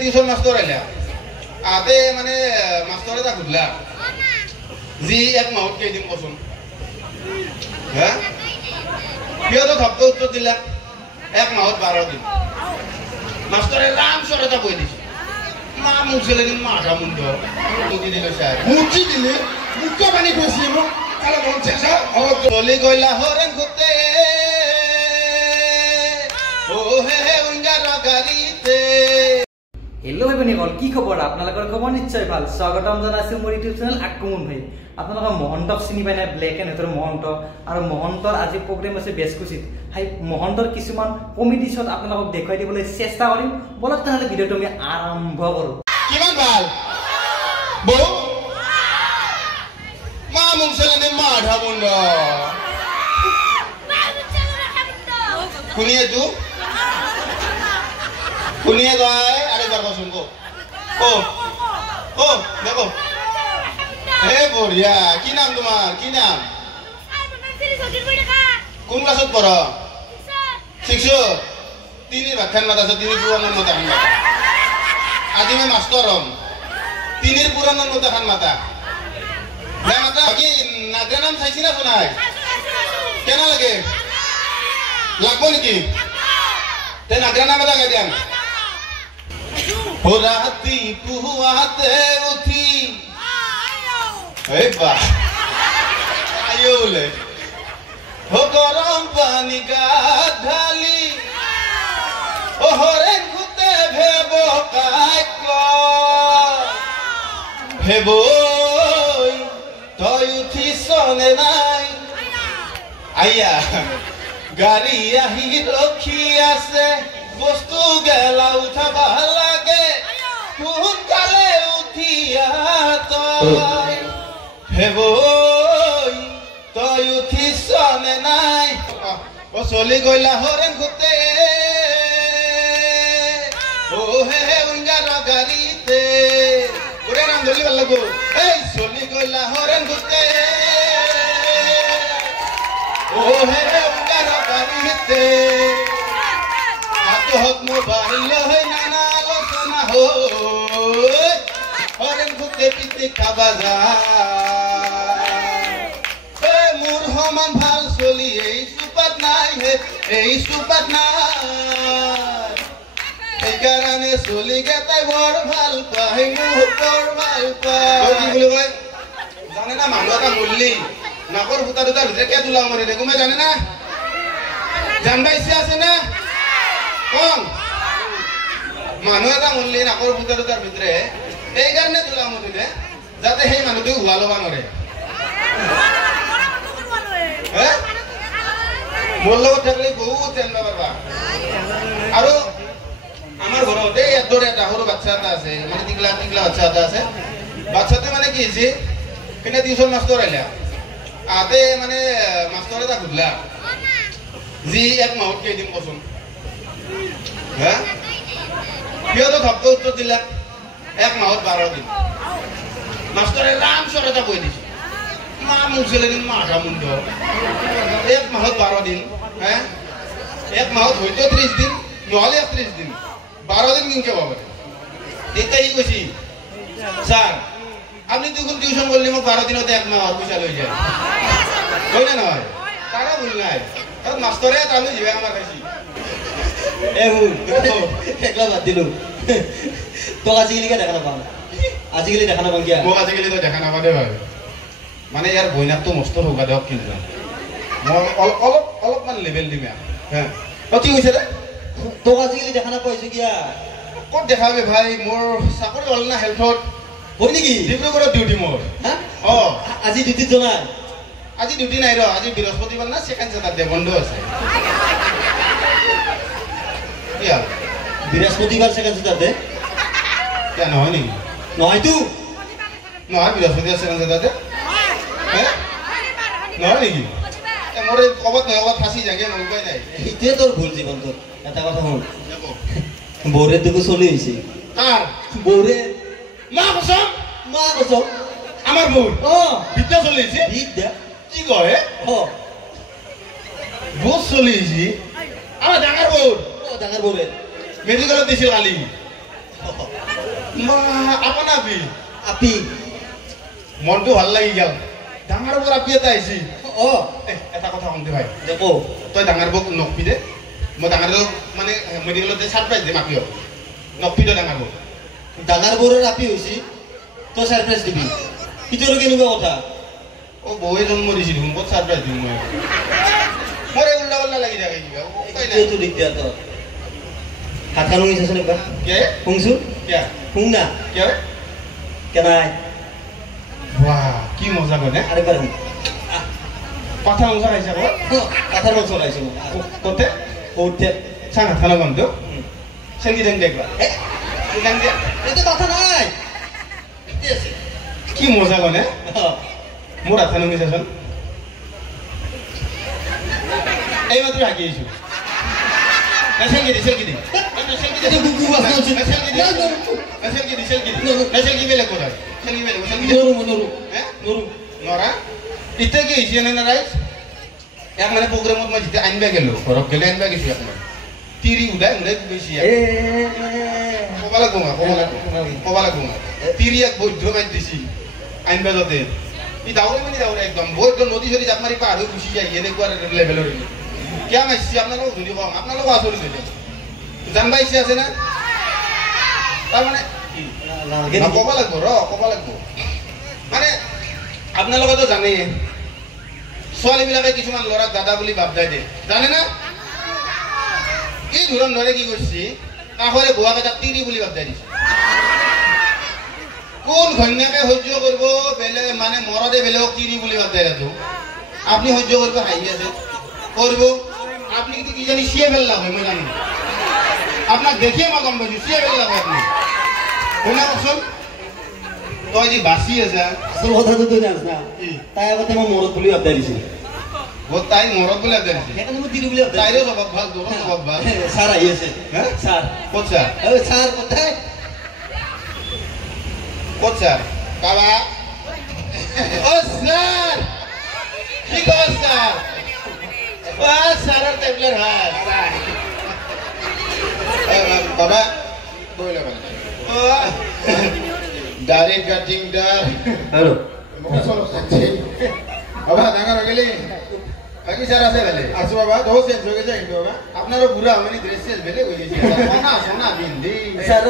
Tuition master আইলা আতে মানে মাস্টারে তা খুঁজলা জি এক মাহত কেইদিন কচোন হ্যাঁ কিয় তো ধপকে উত্তর দিলা এক মাহত 12 দিন মাস্টারে রাম সরতা বই দিছে মা মুখ ছেলে দিন মাথা মুন্ড মুখি দিল স্যার মুখি দিলে মুখটা পানি কইছি মো কালা মন চেঁচা চলি গইলা হরেন ঘুরতে ও হে উঙ্গার গাড়িতে। হেল্লো ভাই ভনীসকল, কি খবৰ? আপোনালোকৰ খবৰ নিশ্চয় ভাল। স্বাগতম জনাইছো মোৰ ইউটিউব চেনেল আকুমন ভাই। আপোনালোকৰ মহন্তক চিনি পাই নাই? ব্লেক এণ্ড হোৱাইটৰ মহন্ত। আৰু মহন্তৰ আজি প্ৰগ্ৰেম আছে বেছকুচিত। হাই মহন্তৰ কিছুমান কমেডি শ্বট আপোনালোকক দেখুৱাই দিবলৈ চেষ্টা কৰিম। বলক তাহলে ভিডিঅ'টো আমি আৰম্ভ কৰোঁ। কিমান ভাল বৌ মা মুখ ছেলে মাথা মুন্ড শুনিয়ে তু শুনিয়ে যায় আরেকবার বসুন গো ও ও দেখো হে বঢ়িয়া কি নাম তোমার কি নাম কোন ক্লাসত পড়ো 6 তিনি ব্যাখ্যান মাত আছে তিনি পুরানোর মতো খান মাতা আজি মই মাস্টার হম তিনির পুরানোর মতো খান মাতা না মাতা কি নাগরা নাম চাইছি না শোনাই কেন লাগে লাগবো নাকি তে নাগরা নাম লাগাই দিয়াম ও রাতি পুয়াতে উঠি এই বা আয়োলে ও গরম পানি গা ঢালি ও হরেন ঘুতে ভেব কাইক ভেবই তই উঠিছ নে নাই আইয়া গাড়ী আহি ৰখি আছে বস্তু গেলা উঠাবা লাগে সোনকালে উঠিয়া তই হেবই তই উঠিছ নে নাই ও চলি গইলা হৰেন ঘুতে ও হে উঙ্গাৰ গাড়ীতে ওৰে নাম ধৰলি ভাল লাগবো এই চলি গইলা হৰেন ঘুতে ও হে উঙ্গাৰ গাড়ীতে হাত মোবাইল হয় নানা আলোচনা হয় হরেন ঘুরতে পিতে খাবা যায় মোর সমান ভাল চলি এই সুপাত নাই হে এই সুপাত নাই সেইকাৰণে চলি গেটাই বৰ ভাল পায় মোক বৰ ভাল পায় কি বুলি কয় জানে না মানুহ এটা মল্লি নাকৰ ফুটা দুটাৰ ভিতৰত কে তোলা মাৰে দে কোমে জানে না জানবা ইচ্ছা আছে না কম মানুহ এটা মল্লি নাকৰ ফুটা দুটাৰ ভিতৰে এইকাৰণে তোলা মাৰি দে যাতে সেই মানুহটো হুৱা ল'ব নোৱাৰে মোৰ লগত থাকিলে বহুত জানিব পাৰবা আৰু আমাৰ ঘৰত এই এদৰে এটা সৰু বাচ্চা এটা আছে মানে টিকলা টিকলা বাচ্চা এটা আছে বাচ্চাটো মানে কি হৈছে সেইদিনা টিউচন মাষ্টৰ আহিলা আতে মানে মাষ্টৰ এটা সুধিলা জি এক মাহত কেইদিন কচোন হ্যাঁ কিয় তো ধপকে উত্তর দিলা এক মাহত 12 দিন মাস্টারে রাম সরতা বই দিছে মা মুখ ছেলে দিন মাথা মুন্ড এক মাহত 12 দিন হ্যাঁ এক মাহত হইতো 30 দিন নহলে 31 দিন 12 দিন কিনকে পাবে এটাই কইছি স্যার আপনি যখন টিউশন বললি মোক 12 দিনতে এক মাহ পয়সা লই যায় কই না নয় তারা ভুল নাই তার মাস্টারে তালু জিবে আমার কাছে একলা বাদ দিলো তো আজিকালি দেখা নাপাম আজিকালি দেখা নাপাম কিয়া মোক আজিকালি তো দেখা নাপা দে ভাই মানে ইয়াৰ বইনাকটো মস্ত হোকা দিয়ক কিন্তু মই অলপমান লেভেল দিম হ্যাঁ কি হৈছে রে তো আজিকালি দেখা নাপাইছো কিয়া ক'ত দেখাবে ভাই মোৰ চাকৰি হ'ল না হেল্থত হয় নেকি ডিব্ৰুগড়ত ডিউটি মোৰ হ্যাঁ অ আজি ডিউটি জনাই আজি ডিউটি নাই ৰ আজি বৃহস্পতিবাৰ না সেকেন্ড স্যাটাৰডে বন্ধ আছে ইয়া বৃহস্পতিবাৰ সেকেন্ড স্যাটাৰডে কেন নহয় নেকি নহয় তো নহয় বৃহস্পতিবাৰ সেকেন্ড স্যাটাৰডে হ্যাঁ নহয় নেকি মোৰ কবত নহয় কবত ফাঁচি যাগে মোৰ উপায় নাই এইটোৱে তোৰ ভুল জীৱনটো এটা কথা শুন বৌৰে দেখো চলি হৈছে কাৰ বৌৰে মা কসম আমাৰ বৌ অ বিদ্যা চলিছে বিদ্যা কি কয় অ বহুত চলিছে আমাৰ ডাঙৰ বৌ ডাঙৰ বৌৰে মেডিকেলত দিছিল কালি আপনা আপি আপি মনটো ভাল লাগি গেল ডাঙৰ বৰ আপি এটা আহিছি এটা কথা কমতে ভাই দেখো তই ডাঙৰ বক নকপি দে মই ডাঙৰ মানে মেডিকেলতে সাৰপ্ৰাইজ দিম আপিও নকপি দে ডাঙৰ বক ডাঙৰ বোৰৰ আপি হৈছি তই সাৰপ্ৰাইজ দিবি ইটোৰ কেনেকুৱা কথা বৌয়ে জন্ম দিছিল ক'ত সাৰপ্ৰাইজ দিম মই মোৰ উল্টা উল্টা লাগি থাকে কিবা উপায় নাই এইটো দিগদাৰ তোৰ হাত কানো গৈছে নেবা কে শুনছো কিয়া শুন না কিয়া কেনাই বাহ কি মজা কৰে আরেকবার শুন কথা মজা খাইছা কাঠার মাংস খাইছো কতে ওতে চাঙা থানা গন্ধ সেঙ্গি দেন দেখবা এটা কথা নাই কি মজা করে মোৰ আথানো গেছাচোন এই মাত্র হাগি আইছো সেঙ্গি দি সেঙ্গি দি এটা গুগু বাসনা আছে সেঙ্গি বেলে কোথা সেঙ্গি বেলে নরু হ্যাঁ নরু নরা ইতে কি হইছে না রাইট এক মানে প্রোগ্রামত মই জিতে আনবা গেলো ঘরক গেলে আনবা গেছি আপনার তিরি উড়াই উড়াই গেছি কবা লাগবো তিরি এক বৈধ মাই দিছি আনবা যাতে ই দাউরে মানে দাউরে একদম বৈধ নদী সরি জাপ মারি পার হয়ে গুছি যায় এনেকুৱা লেভেলৰ কিয়া মাইছি আপোনালোক ধুলি কম আপোনালোক আসৰি দিলে জানবা ইচ্ছা আছে না তাৰ মানে কবা লাগবো মানে আপোনালোকে তো জানেই ছোৱালীবিলাকে কিছুমান ল'ৰাক দাদা বুলি ভাব যায় দে জানে না এই ধুৰন্ধৰে কি কৰিছে কাষৰে বুঢ়াক এটা তিৰি বুলি ভাব যায় দিছে কোন ঘৈণীয়াকে সহ্য কৰিব বেলেগ মানে মৰদে বেলেগক তিৰি বুলি ভাব যায় তো আপুনি সহ্য কৰিব হাঁহি আছে কৰিব আপুনি কিন্তু কি জানি চিয়ে পেলাব হয় মই জানো আপোনাক দেখিয়ে মই গম পাইছো চিয়ে পেলাব আপুনি শুনা কওকচোন তই যি বাচি আছা আসল কথাটো তই জানিস না তাই আগতে মই মরদ বুলি ভাবতে দিছিল তাই মরদ বুলি ভাব যায় সেখানে মই তিরি বুলি ভাবতে তাইরও স্বভাব ভাল তোর স্বভাব ভাল স্যার আই আছে হ্যাঁ স্যার কোথ স্যার স্যার কোথায় কোথ স্যার বাবা ও স্যার কি কর স্যার ও স্যারের টেবলেট হয় বাবা বইলে বাবা ও দাড়ি কাটিং দার হ্যালো মসলো খাচ্ছে বাবা ডাঙর হয়ে গেলি বাকি স্যার আছে বেলে আছো বাবা তো চেঞ্জ হয়ে গেছে কিন্তু বাবা আপনারও বুড়া মানে ড্রেস চেঞ্জ বেলে হয়ে গেছে সোনা সোনা bindi sir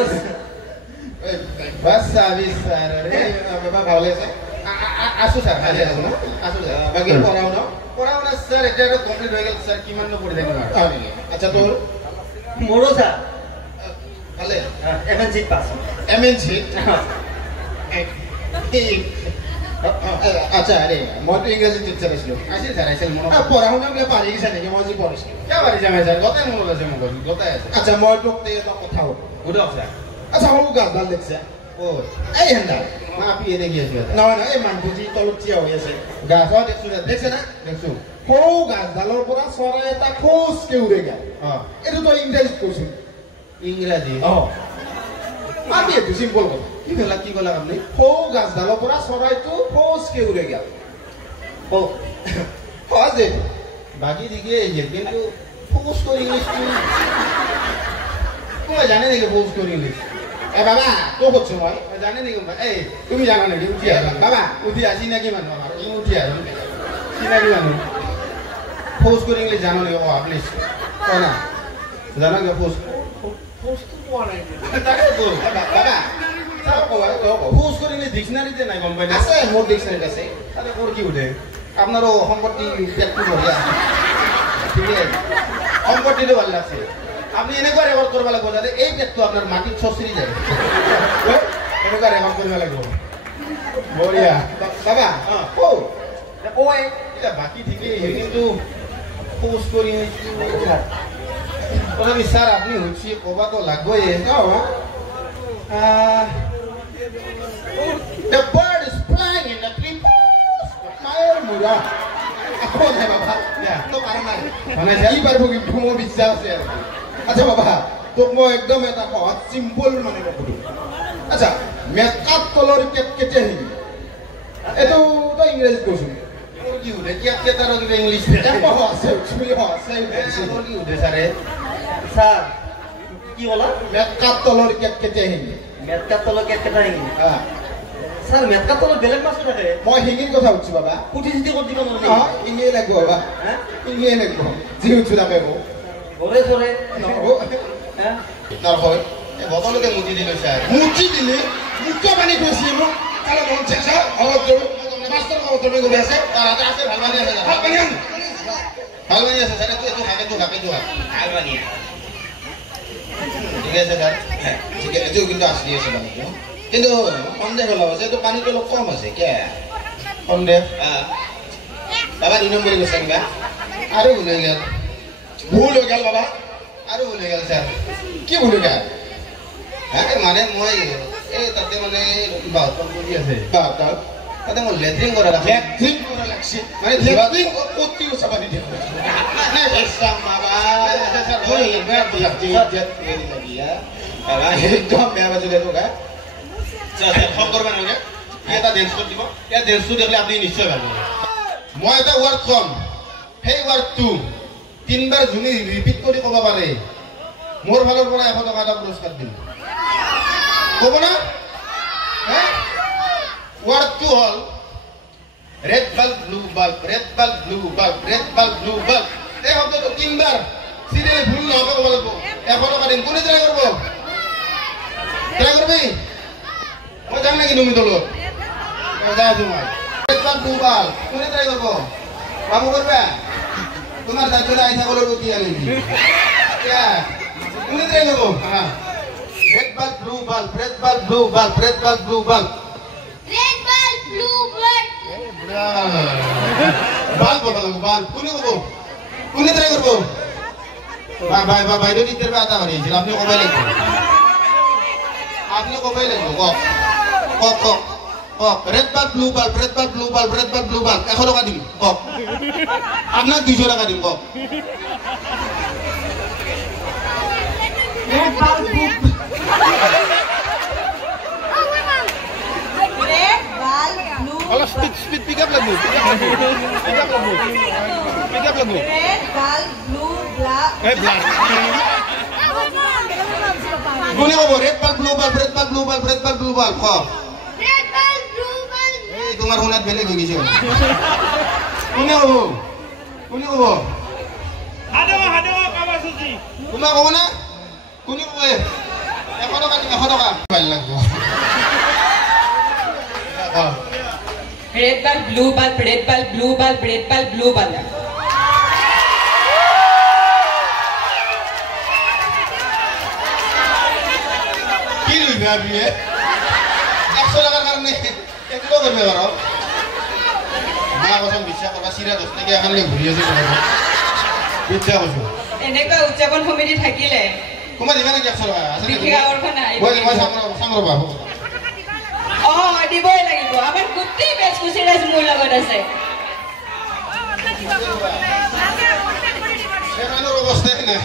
bus service sir রে বাবা ভালো আছে আসো স্যার ভালো আছো না আসো স্যার বাকি পড়াওনা স্যার এটা কমপ্লিট হয়ে গেল স্যার কি মান পড়ে দেন আচ্ছা তোর মোরো স্যার ভালো এমএনসি পাস এমএনসি আচ্ছা আরে মই তো ইংরেজি টিচার ছিল আসি স্যার আইছিল মনে পড়াশোনা বলে পারি গেছে নাকি মই জি পড়াইছিল কে পারি যামে স্যার গতাই মনে আছে মোক গতাই আছে আচ্ছা মই তোক তে এটা কথা হল বুঝো স্যার আচ্ছা হল গাছ ডাল দেখছে ও এই হেন্দা মা আপি এনে গিয়েছে না না এই মানপুজি তলত চিয়া হই আছে গাছ দেখছো দেখছে না দেখছো হৌ গাছ ডালৰ পৰা চৰাই এটা খোজকে উৰে গেল এইটো তো ইংৰেজি কৈছো ইংৰাজি আমি একটু সিম্পল কথা কি কলা আপনি হৌ গাছডালৰ পৰা চৰাইটো খোজকে উৰে গেল যে বাকি দিকে কিন্তু ফোকাস করে ইংলিশটো তুমি জানে নাকি ফোকাস করে ইংলিশ বাবা তো করছো মই জানে নাকি এই তুমি জানা নাকি উঠি আসা বাবা উঠি আসি নাকি মানুষ আমার উঠি আসো চিনাকি মানুষ ফোকাস করে ইংলিশ জানো নাকি প্লিজ না জানা কি ফোকাস ডিকশনারিতে নাই গম পাই আছে মোৰ ডিকশনাৰিত আছে তাহলে ওৰ কি উঠে আপনাৰও সম্পত্তি পেটটো বঢ়িয়া সম্পত্তিটো ভাল লাগছে আপনি এনেকুৱা ৰেকৰ্ড কৰব লাগব যাতে এই পেটটো আপনাৰ মাটিত ছচৰি যায় এনেকুৱা রেকর্ড করব লাগব বঢ়িয়া বাবা ও এটা বাকি ঠিকই কিন্তু পোস্ট করি তথাপি স্যার আপনি হচ্ছে কবা তো লাগবই The bird is flying in the tree. মায়ের মুরা এখন হে বাবা তো কারণ নাই মানে যাই পারবো কিন্তু মোৰ বিশ্বাস আছে আচ্ছা বাবা তোক মই একদম এটা সহজ সিম্পল মানে কলো আচ্ছা মেকআপ তলৰ কেটকেটে আহিবি এটো তো ইংৰেজি কৈছো মোৰ কি উঠে কেটকেটাৰ কিবা ইংলিশ আছে তুমি আছে মোৰ কি উঠে স্যাৰে স্যাৰ কি বলা মেকআপ তলৰ কেটকেটে আহিবি মেটকাত তলত কেটকেটা শিঙি স্যাৰ মেটকাত তলত বেলেগ মাছ থাকে মই শিঙিৰ কথা উঠছো বাবা পুঠি চিঠি কৰি দিব নোৱাৰি শিঙিয়ে লাগিব বাবা শিঙিয়ে লাগিব যি উঠছো তাকে ঘৰে চৰে নহয় বটলতে মুঠি দিলো ছাৰ মুঠি দিলে মুঠা পানী থৈছি মোক কালে মন চেঁচা মাষ্টৰ তুমি গৈ আছে তাৰ হাতে আছে ভাল পানী আছে ভাল পানী আছে ছাৰ এইটো খাকে ভাল পানী ঠিক আছে ছাৰ ঠিক আছে এইটো কিন্তু আসলি আছে পানীটো কিন্তু সন্দেহ হ'ল আছে এইটো পানীটো অলপ কম আছে কিয় সন্দেহ বাবা 2 নম্বৰ গৈছে কিবা আৰু ভুল হৈ গেল বাবা আৰু ভুল হৈ গেল ছাৰ কি ভুল হৈ গেল মানে মই এই তাতে মানে বাহতন কৰি আছে বাহতন তাতে মই লেট্ৰিন কৰা লাগছে মানে লেট্ৰিন কতি উচাবা দি দেখো নাই এছাম বাবা ছাৰ হৈ বাবা একদম বেয়া বাজু দেখো গা ছাৰ ফোন কৰবা নালাগে এটা ডেন্স কৰি দিব এই ডেন্সটো দেখলে আপুনি নিশ্চয় ভাল পাব মই এটা ৱাৰ্ড কম সেই ৱাৰ্ডটো 3 বাৰ জুনি ৰিপিট কৰি ক'ব পাৰে মোৰ ফালৰ পৰা 100 টকা এটা পুৰস্কাৰ দিম ক'ব না ৱাৰ্ডটো হ'ল red bulb blue bulb red bulb blue bulb red bulb blue bulb এই শব্দটো 3 বাৰ সিৰিয়ালি ভুল নহ'ব ক'ব লাগিব 100 টকা দিম কোনে ট্ৰাই কৰিব ট্ৰাই কৰবি মই যাম নেকি তুমি তলত মই যাই আছো মই ৰেড বাল্ব ব্লু বাল্ব কোনে ট্ৰাই কৰিব বাবু কৰবা তোমাৰ দায়িত্বলৈ আহি থাকলৈ কি আনিবি কোনে ট্ৰাই কৰিব red bulb blue bulb red bulb blue bulb red bulb blue bulb red bulb blue bulb bulb bulb কোনে ট্ৰাই কৰিব বাইদেউ দিতে এটা মাৰিছিল আপুনি ক'বই লাগিব কক red bulb blue bulb red bulb blue bulb red bulb blue bulb 100 টকা দিম কক আপোনাক 200 টাকা দিম কক red bulb blue red bulb blue All speed pick up lagu red bulb blue black black Kuni ko red bulb blue bulb red bulb blue bulb red bulb blue bulb ko red bulb blue bulb eh tumar hunat beleg ho gise Kuni ko hado kaba suji kuma ko na Kuni ko Ekor ka bal lagu red bulb blue bulb red bulb blue bulb red bulb blue bulb কি লইবে আপনি 100 টাকার কারণে একলো করবে পারো মা কসম বিশ্বাস করবা সিরা 10 টাকা এখানে ঘুরি আছে বিদ্যা কসম এনেকা উদযাপন সমিতি থাকিলে তোমার দিবা নাকি 100 টাকা আছে বিক্রি অর্খনা মই সামর বাবু দিবই লাগিব আমাৰ গোটেই বেচ কুচিৰাজ মোৰ লগত আছে সেমানৰ অৱস্থা নাই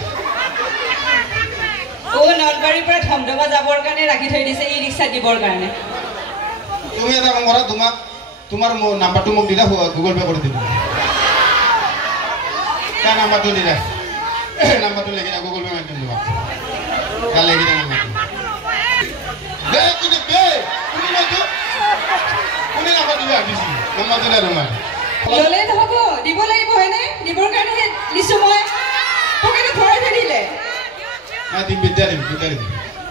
নলবাৰীৰ পৰা ধমধমা যাবৰ কাৰণে ৰাখি থৈ দিছে ই ৰিক্সা দিবৰ কাৰণে তুমি এটা কাম কৰা তোমাৰ নাম্বাৰটো মোক দিলা গুগল পে কৰি দিবা কা নাম্বাৰটো দিলা নাম্বাৰটো লিখি না গুগল পে মাৰি দিবা কা লিখি না কোনে নাম্বাৰ দিবা দিছি নাম্বাৰ দিলা তোমাৰ ললে হ'ব দিব লাগিব হয়নে দিবৰ কাৰণে লিছো মই পকেটত ভৰাই থৈ দিলে না দিম বিদ্যা দিম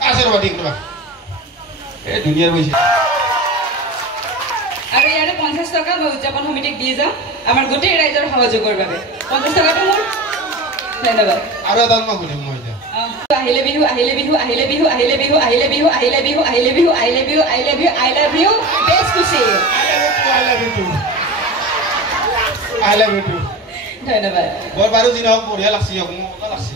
আছে ৰবা দিম ৰবা এই দুনিয়াৰ গৈছে আৰু ইয়াৰে 50 টকা মই উদযাপন সমিতিক দি যাম আমাৰ গোটেই ৰাইজৰ সহযোগৰ বাবে 50 টকাটো মোৰ ধন্যবাদ আৰু এটা মই সুধিম মই এতিয়া আহিলে বিহু আহিলে বিহু আহিলে বিহু আহিলে বিহু আহিলে বিহু আহিলে বিহু আহিলে বিহু আহিলে বিহু আহিলে বিহু আই লাভ ইউ বেছ খুশি আই লাভ ইউ ধন্যবাদ বৰ বাৰু দিন হওক বঢ়িয়া লাগছি মোক মজা লাগছি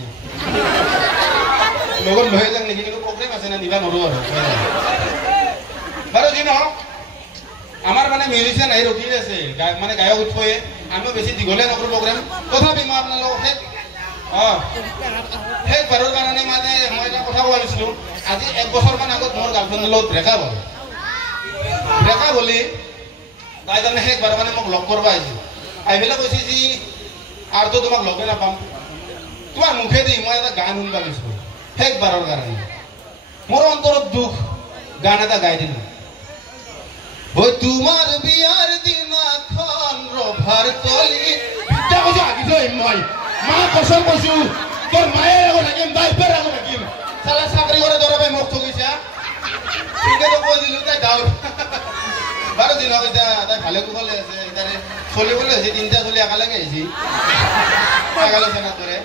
লগত লৈ যাম নেকি কিন্তু প্ৰগ্ৰেম আছে না নিবা নৰো আৰু বাৰু দিন হওক আমাৰ মানে মিউজিচিয়ান আহি ৰখি আছে মানে গায়ক উঠোৱে আমিও বেছি দীঘলীয়া নকৰো প্ৰগ্ৰেম তথাপি মই আপোনালোকক সেই বাৰৰ কাৰণে মানে মই এটা কথা কোৱা লৈছিলো আজি 1 বছৰমান আগত মোৰ গাৰ্লফ্ৰেণ্ডৰ লগত ব্ৰেকআপ হ'লে তাই তাৰমানে শেষবাৰ মানে মোক লগ কৰিব আহিছিল আহি পেলাই কৈছে যে আৰু তোমাক লগে নাপাম তোমাৰ মুখেদি মই এটা গান শুনিব লৈছিলো শেষবাৰৰ কাৰণে মোৰ অন্তৰত দুখ গান এটা গাই দিলোঁ ওই তোমাৰ বিয়াৰ দিনাখন ৰভাৰ তলি এতিয়া কৈছোঁ আহিছোঁ মই মা কচম কৈছোঁ তোৰ মায়ে আকৌ থাকিম বাইপেৰ আকৌ থাকিম চালা চাকৰি কৰে দৰৱে মোক ঠগিছা ঠিকেতো কৈ দিলোঁ তাই গাঁৱত বাৰু দিন হওক এতিয়া তাই ভালে কুশলে আছে এতিয়া চলিবলৈ হৈছে 3টা চলি একেলগে আহিছে আলোচনা কৰে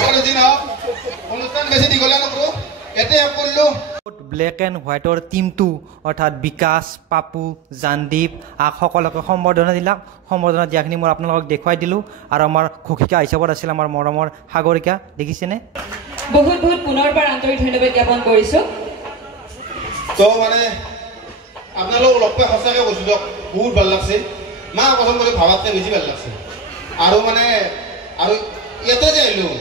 বাৰু দিন হওক অনুষ্ঠান বেছি দীঘলীয়া নকৰোঁ এতিয়া কৰিলোঁ ব্লেক এণ্ড হোৱাইটৰ টিমটো অৰ্থাৎ বিকাশ পাপু জানদীপ সকলোকে সম্বৰ্ধনা দিলাক সম্বৰ্ধনা দিয়াখিনি মই আপোনালোকক দেখুৱাই দিলোঁ আৰু আমাৰ ঘোষিকা হিচাপত আছিল আমাৰ মৰমৰ সাগৰিকা দেখিছেনে বহুত বহুত পুনৰবাৰ আন্তৰিক ধন্যবাদ জ্ঞাপন কৰিছোঁ তো মানে আপোনালোক লগ পাই সঁচাকৈ কৈছোঁ দিয়ক বহুত ভাল লাগছে মা কচম কৰি ভাবাতকৈ বেছি ভাল লাগছে আৰু মানে আৰু ইয়াতে যে আহিলোঁ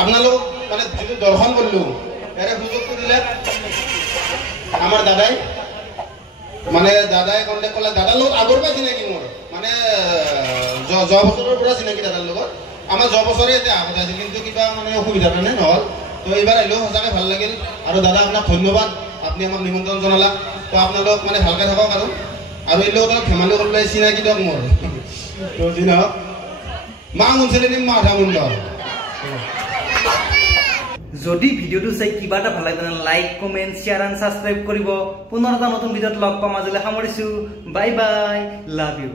আপোনালোক মানে যিটো দৰ্শন কৰিলোঁ ইয়াৰে সুযোগটো দিলে আমাৰ দাদাই কণ্টেক্ট কৰিলে দাদাৰ লগত আগৰ পৰাই চিনাকি মোৰ মানে যোৱা বছৰৰ পৰা চিনাকি দাদাৰ লগত আমাৰ যোৱা বছৰে এতিয়া আহা কথা আছিল কিন্তু কিবা মানে অসুবিধাৰ কাৰণে নহ'ল তো এইবাৰ আহিলেও সঁচাকৈ ভাল লাগিল আৰু দাদা আপোনাক ধন্যবাদ আপুনি আমাক নিমন্ত্ৰণ জনালাক তো আপোনালোক মানে ভালকৈ থাকক আৰু এই লগত অলপ ধেমালি কৰিবলৈ চিনাকি দিয়ক মোৰ তো যি নহওক মা মুঞ্চেলি নিম মা আধা মুণ্ড যদি ভিডিঅ'টো চাই কিবা এটা ভাল লাগে like comment share and subscribe কৰিব পুনৰ এটা নতুন ভিডিঅ'ত লগ পাম আজিলৈ সামৰিছোঁ বাই বাই লাভ ইউ